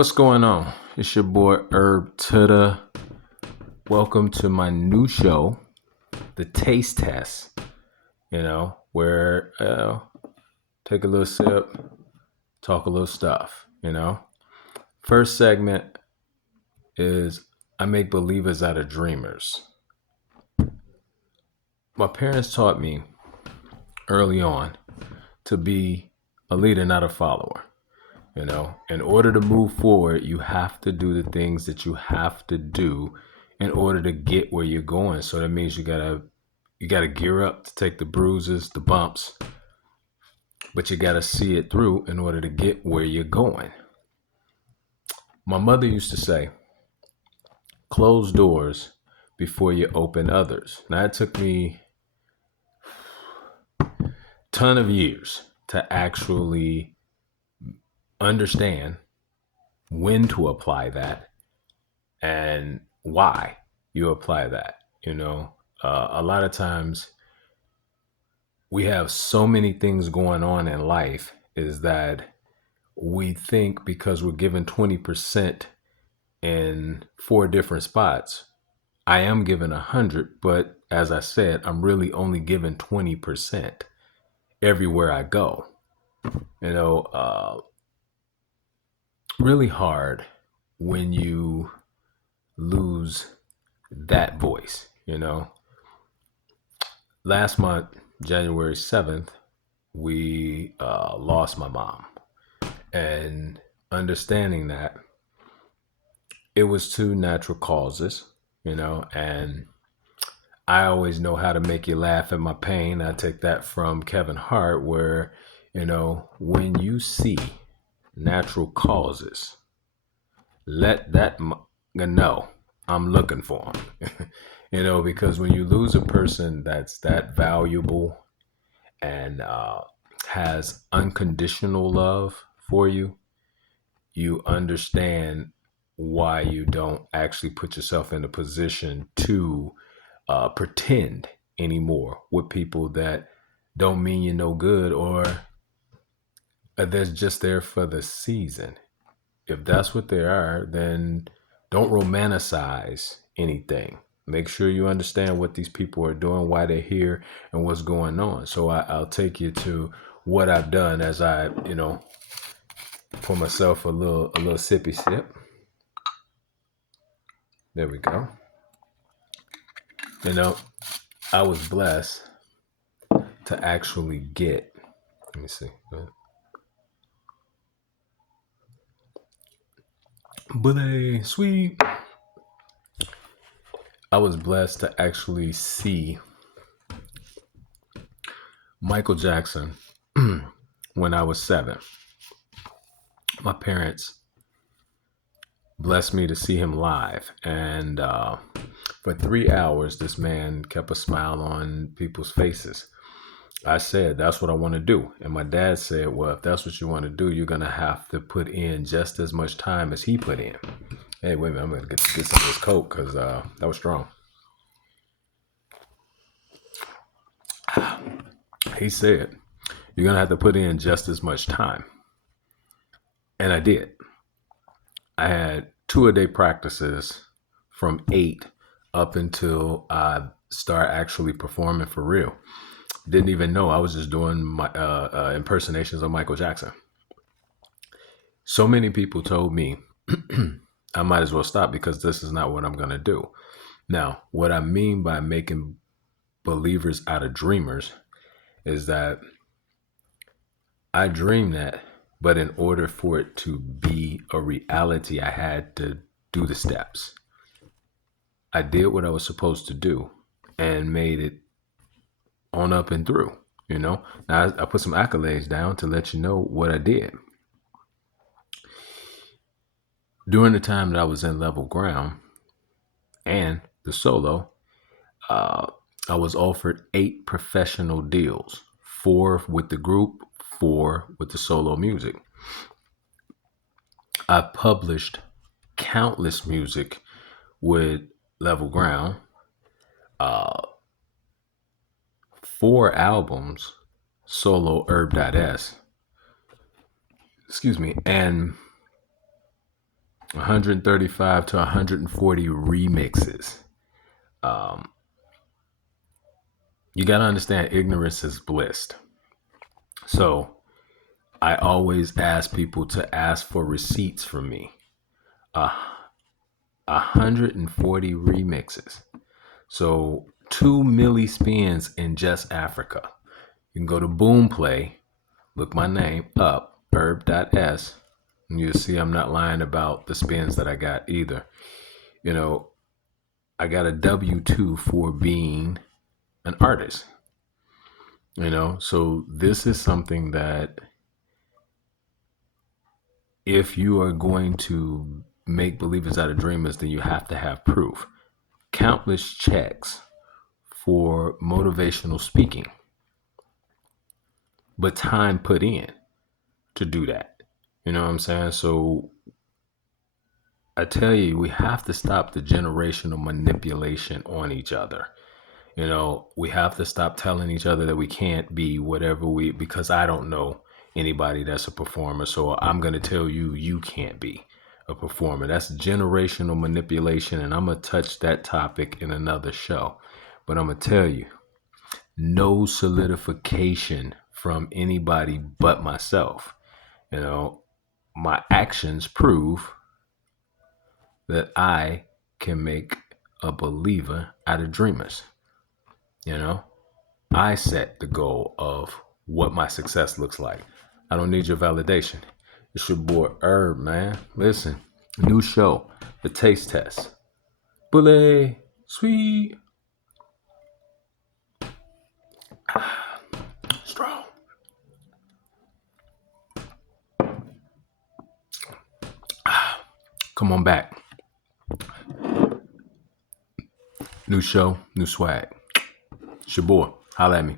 What's going on? It's your boy Herb Tuda. Welcome to my new show, The Taste Test. Where take a little sip, talk a little stuff. First segment is I make believers out of dreamers. My parents taught me early on to be a leader, not a follower. In order to move forward, you have to do the things that you have to do in order to get where you're going. So that means you gotta gear up to take the bruises, the bumps, but you gotta see it through in order to get where you're going. My mother used to say, close doors before you open others. Now it took me a ton of years to actually understand when to apply that and why you apply that. A lot of times we have so many things going on in life is that we think because we're given 20% in four different spots, I am given 100, but as I said, I'm really only given 20% everywhere I go. You know, uh, Really hard when you lose that voice. Last month, January 7th, we lost my mom. And understanding that it was two natural causes, and I always know how to make you laugh at my pain. I take that from Kevin Hart, where, when you see natural causes, let that know I'm looking for them. Because when you lose a person that's that valuable and has unconditional love for you, you understand why you don't actually put yourself in a position to pretend anymore with people that don't mean you no good or they're just there for the season. If that's what they are, then don't romanticize anything. Make sure you understand what these people are doing, why they're here, and what's going on. So I'll take you to what I've done as I, pour myself a little sippy sip. There we go. You know, I was blessed to actually get. Let me see. Bully sweet. I was blessed to actually see Michael Jackson when I was 7. My parents blessed me to see him live, and for 3 hours, this man kept a smile on people's faces. I said, that's what I want to do. And my dad said, well, if that's what you want to do, you're going to have to put in just as much time as he put in. Hey, wait a minute. I'm going to get some of this Coke because that was strong. He said, you're going to have to put in just as much time. And I did. I had 2-a-day practices from 8 up until I start actually performing for real. Didn't even know I was just doing my impersonations of Michael Jackson. So many people told me I might as well stop because this is not what I'm going to do. Now, what I mean by making believers out of dreamers is that I dream that, but in order for it to be a reality, I had to do the steps. I did what I was supposed to do and made it on up and through. Now I put some accolades down to let you know what I did. During the time that I was in Level Ground and the solo, uh, I was offered 8 professional deals, 4 with the group, 4 with the solo music. I published countless music with Level Ground, uh, 4 albums, solo Herb.S, excuse me, and 135 to 140 remixes. You got to understand, ignorance is bliss. So I always ask people to ask for receipts from me. 140 remixes. So 2 milli spins in just Africa. You can go to Boomplay, look my name up, herb.s, and you'll see I'm not lying about the spins that I got either. You know, I got a W-2 for being an artist. So this is something that if you are going to make believers out of dreamers, then you have to have proof. Countless checks for motivational speaking, but time put in to do that. You know what I'm saying? So I tell you, we have to stop the generational manipulation on each other. We have to stop telling each other that we can't be whatever because I don't know anybody that's a performer. So I'm going to tell you, you can't be a performer. That's generational manipulation. And I'm going to touch that topic in another show. But I'm going to tell you, no solidification from anybody but myself. My actions prove that I can make a believer out of dreamers. I set the goal of what my success looks like. I don't need your validation. It's your boy Herb, man. Listen, new show, The Taste Test. Bully, sweet, strong. Come on back. New show, new swag. It's your boy. Holla at me.